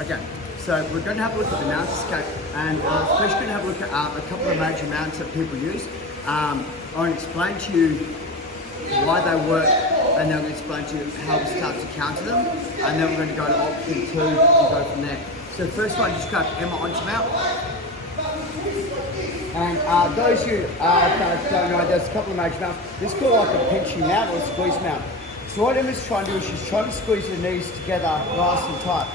Okay, so we're going to have a look at the mount escape, and first going to have a look at a couple of major mounts that people use. I'll explain to you why they work, and then I'll explain to you how we start to counter them, and then we're going to go to option 2 and go from there. So the first one, just grab Emma onto mount. And those who don't know, there's a couple of major mounts. This is called like a pinching mount or a squeeze mount. So what Emma's trying to do is she's trying to squeeze her knees together nice and tight,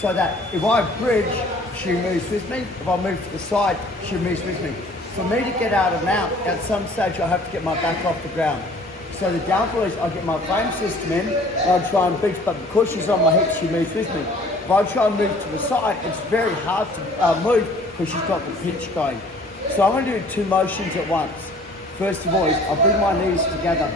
so that if I bridge, she moves with me. If I move to the side, she moves with me. For me to get out of mount, at some stage I have to get my back off the ground. So the downfall is I get my frame system in, and I try and bridge, but because she's on my hips, she moves with me. If I try and move to the side, it's very hard to move because she's got the pinch going. So I'm going to do 2 motions at once. First of all, I bring my knees together.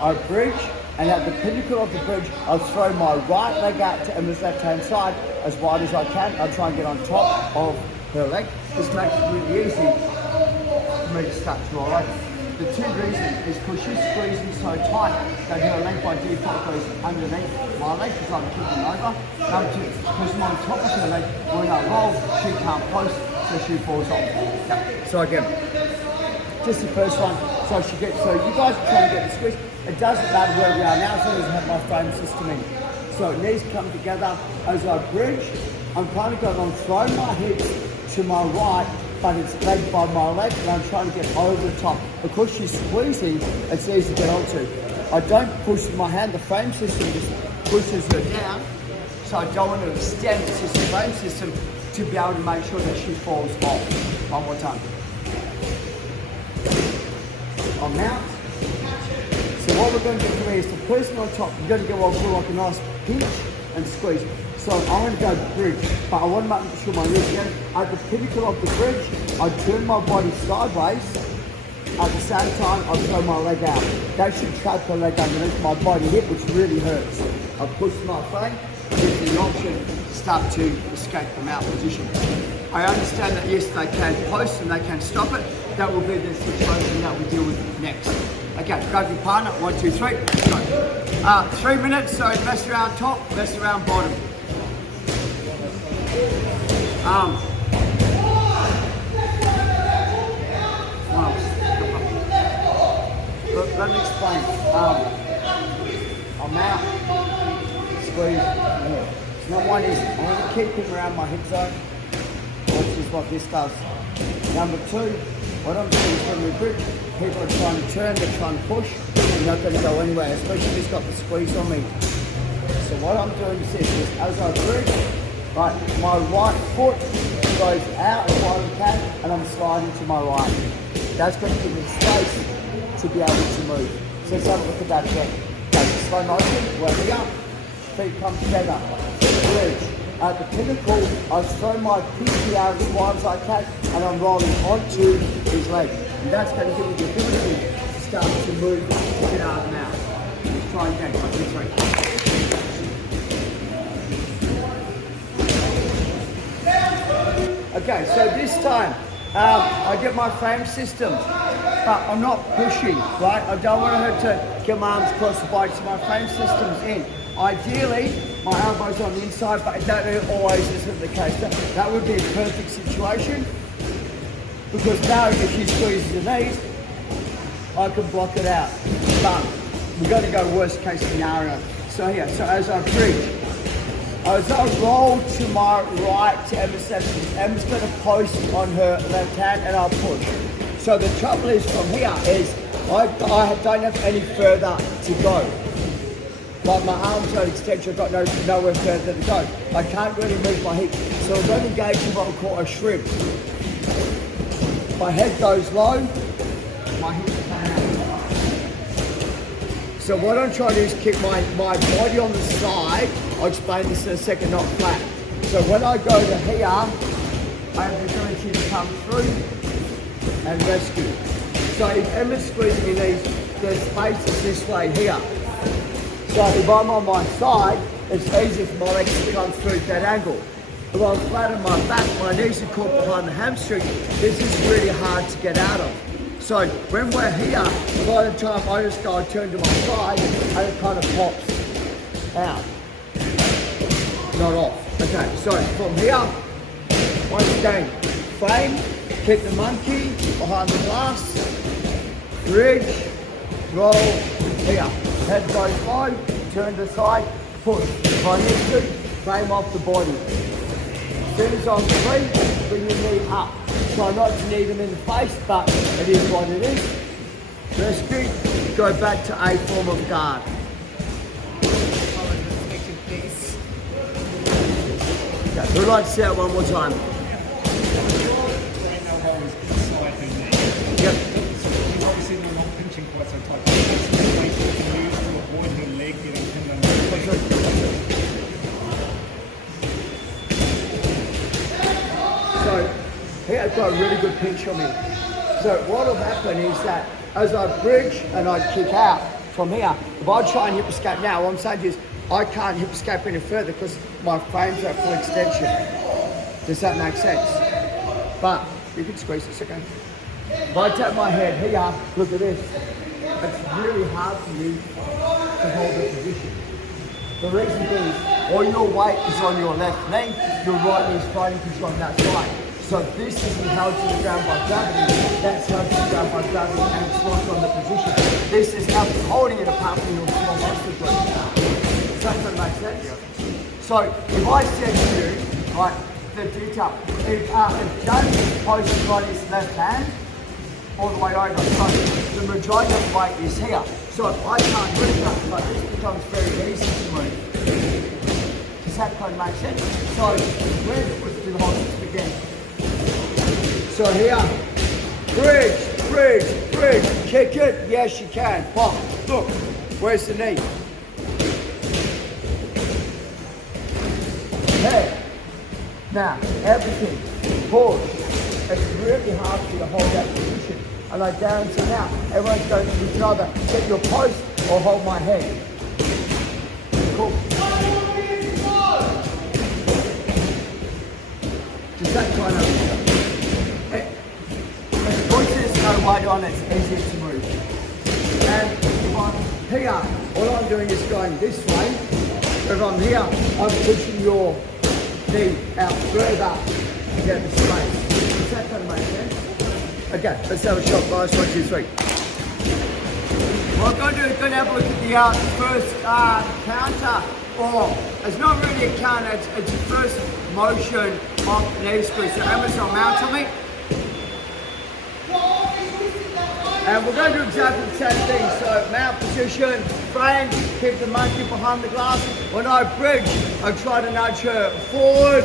I bridge, and at the pinnacle of the bridge, I'll throw my right leg out to Emma's left-hand side as wide as I can. I'll try and get on top of her leg. This makes it really easy for me to start to roll over. The 2 reasons is because she's squeezing so tight that her leg by default goes underneath my leg because I'm kicking over. Number 2, because I'm on top of her leg, when I roll, she can't post, so she falls off. Yeah. So again, just the first one. So you guys are trying to get the squeeze. It doesn't matter where we are now as long as I have my frame system in. So knees come together as I bridge. I'm kind of going on throwing my hips to my right, but it's led by my leg, and I'm trying to get over the top. Because she's squeezing, it's easy to get onto. I don't push with my hand, the frame system just pushes her down, so I don't want to extend the frame system to be able to make sure that she falls off. One more time. On mount. So what we're going to do from here is the person on top, you've got to go over like a nice pinch and squeeze. So I'm going to go bridge, but I want to make sure my knees again. At the pinnacle of the bridge, I turn my body sideways. At the same time, I throw my leg out. That should trap her leg underneath my body hip, which really hurts. I push my frame, gives me the option to start to escape from out position. I understand that yes, they can post and they can stop it. That will be the situation that we deal with next. Okay, grab your partner, 1, 2, 3, go. 3 minutes, so mess around top, mess around bottom. Let me explain. I'm out, squeeze. It's not one easy. I'm going to keep him around my hip zone, which is what this does. Number 2, what I'm doing is when we bridge, people are trying to turn, they're trying to push, you're not going to go anywhere, especially if he's got the squeeze on me. So what I'm doing is this, is as I bridge, right, my right foot goes out as wide as I can, and I'm sliding to my right. That's going to give me space to be able to move. So let's have a look at that again. Okay, slow motion, we're here, feet come together, bridge. At the pinnacle, I throw my pinky out as wide as I can, and I'm rolling onto his leg. And that's going to give me the ability to start to move, to get out of now. Let's try again, 1, 2, 3. Okay, so this time, I get my frame system, but I'm not pushing, right? I don't want her to get my arms across the body, so my frame system's in. Ideally, my elbow's on the inside, but that always isn't the case. That would be a perfect situation, because now if she squeezes the knees, I can block it out. But we've got to go worst case scenario. So here, so as I bridge, as I roll to my right to Emma's left, Emma's going to post on her left hand and I'll push. So the trouble is from here is I don't have any further to go. Like my arms don't extend, I've got nowhere further to go. I can't really move my hips. So I'm going to engage in what we call a shrimp. My head goes low, my hips come out. So what I'm trying to do is keep my body on the side. I'll explain this in a second, not flat. So when I go to here, I have the ability to come through and rescue. So if Emma's squeezing your knees, the space is this way here. So if I'm on my side, it's easy for my legs to come through that angle. If I'm flat on my back, my knees are caught behind the hamstring, this is really hard to get out of. So when we're here, by the time I just go, I turn to my side and it kind of pops out. Not off. Okay, Okay, so from here, once again, frame, keep the monkey behind the glass, bridge, roll, here. Head goes low, turn to the side, push. If I need to, frame off the body. As soon as I'm free, bring your knee up. Try not to knee them in the face, but it is what it is. Rescue, go back to a form of guard. Okay, we'd like to see that one more time. Yep. Obviously, they're not pinching quite so tight. That's the way you can use to avoid her leg getting pinned underneath. So he has got a really good pinch on me. So what will happen is that as I bridge and I kick out from here, if I try and hip escape now, what I'm saying is I can't hip escape any further because my frames are at full extension. Does that make sense? But you can squeeze this again. If I tap my head here, look at this. It's really hard for me to hold the position. The reason being, all your weight is on your left knee, your right knee is floating because you're on that side. So this isn't held to the ground by gravity, that's held to the ground by gravity and it's locked on the position. This is how it's holding it apart from your small muscle group. Does that kind of make sense? So if I said to you, like the detail, if James poses on his left hand, all the way over, so the majority of the weight is here. So if I can't move that, like this becomes very easy to move. Does that kind of make sense? So where let's do the whole system again. So here, bridge, bridge, bridge, kick it, yes you can, pop, look, where's the knee? Head, now, everything, push, it's really hard for you to hold that position, and I guarantee now, everyone's going to be either get your post or hold my head. Cool. Does that kind of no weight on it, it's easy to move. And if I'm here, all I'm doing is going this way. If I'm here, I'm pushing your knee out further to get the space. Does that kind of make sense? Okay, let's have a shot, guys. 1, 2, 3. What I'm going to do is going to have a look at the first counter. Or it's not really a counter, it's the first motion of the knee squeeze. So Emma's on mount on me. And we're going to do exactly the same thing. So mount position, frame, keep the monkey behind the glass. When I bridge, I try to nudge her forward,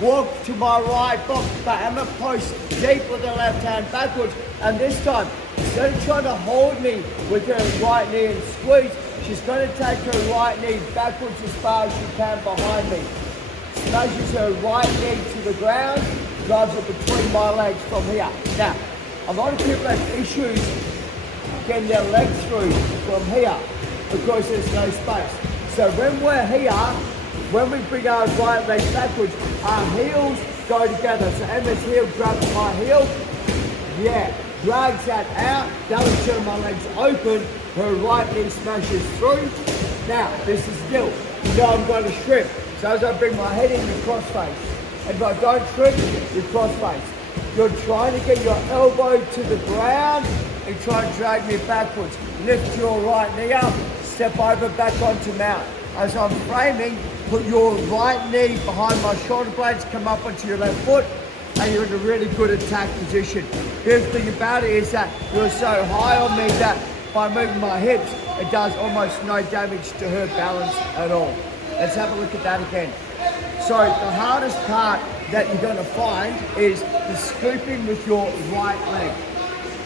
walk to my right, box back, and a post deep with the left hand backwards. And this time, instead of trying to hold me with her right knee and squeeze, she's going to take her right knee backwards as far as she can behind me. Smashes her right knee to the ground, drives it between my legs from here. Now, a lot of people have issues getting their legs through from here because there's no space. So when we're here, when we bring our right leg backwards, our heels go together. So Emma's heel grabs my heel, yeah, drags that out, that'll turn my legs open, her right knee smashes through. Now, this is still, you know I'm going to shrimp. So as I bring my head in, you cross face. And if I don't shrimp, you cross face. You're trying to get your elbow to the ground and try and drag me backwards. Lift your right knee up, step over back onto mount. As I'm framing, put your right knee behind my shoulder blades, come up onto your left foot, and you're in a really good attack position. The thing about it is that you're so high on me that by moving my hips, it does almost no damage to her balance at all. Let's have a look at that again. So the hardest part that you're going to find is the scooping with your right leg.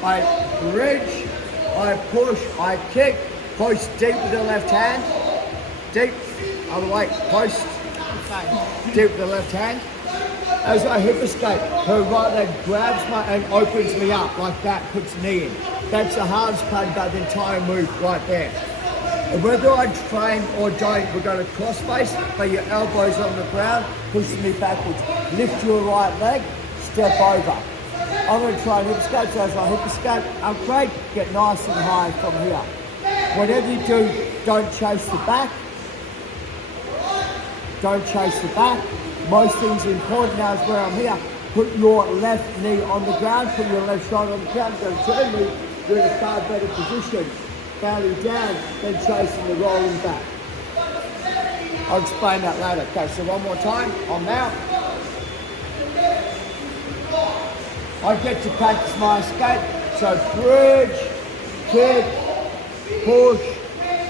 I bridge, I push, I kick, post deep with the left hand, deep, other way, post, deep with the left hand. As I hip escape, her right leg grabs my and opens me up like that, puts knee in. That's the hardest part about the entire move right there. And whether I frame or don't, we're going to cross face, but your elbows on the ground, pushing me backwards. Lift your right leg, step over. I'm going to try and hip escape, so as I hip escape, upgrade, get nice and high from here. Whatever you do, don't chase the back. Don't chase the back. Most things are important now is where I'm here. Put your left knee on the ground, put your left shoulder on the ground, go turn me, you're in a far better position. Bowing down, then chasing the rolling back. I'll explain that later. Okay, so one more time, I'm out. I get to practice my escape. So bridge, kick, push,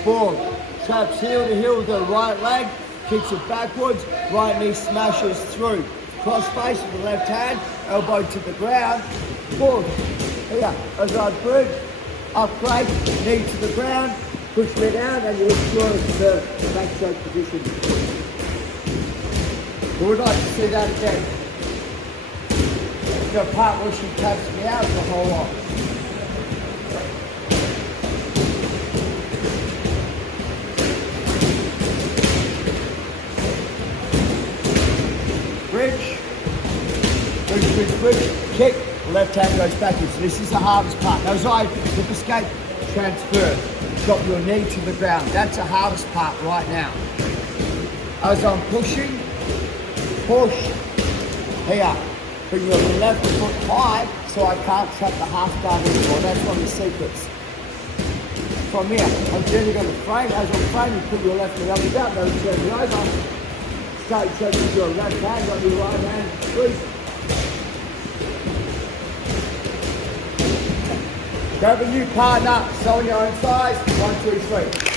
forward. Taps heel to heel with the right leg, kicks it backwards, right knee smashes through. Cross face with the left hand, elbow to the ground, push. Here, as I bridge, up break, knee to the ground, push me down, and you restore the back choke position. We would like to see that again. The part where she taps me out the whole lot. Bridge, bridge, bridge, bridge, kick, left hand goes backwards. This is the hardest part. As I hip escape, transfer, drop your knee to the ground. That's the hardest part right now. As I'm pushing, push, here. Bring your left foot high so I can't trap the half guard anymore. That's one of the secrets. From here, I'm generally going to frame. As I'm framing, put your left knee up and down, don't turn me over. Start choking your left hand on your right hand, squeeze. Grab a new partner, so on your own size, 1, 2, 3.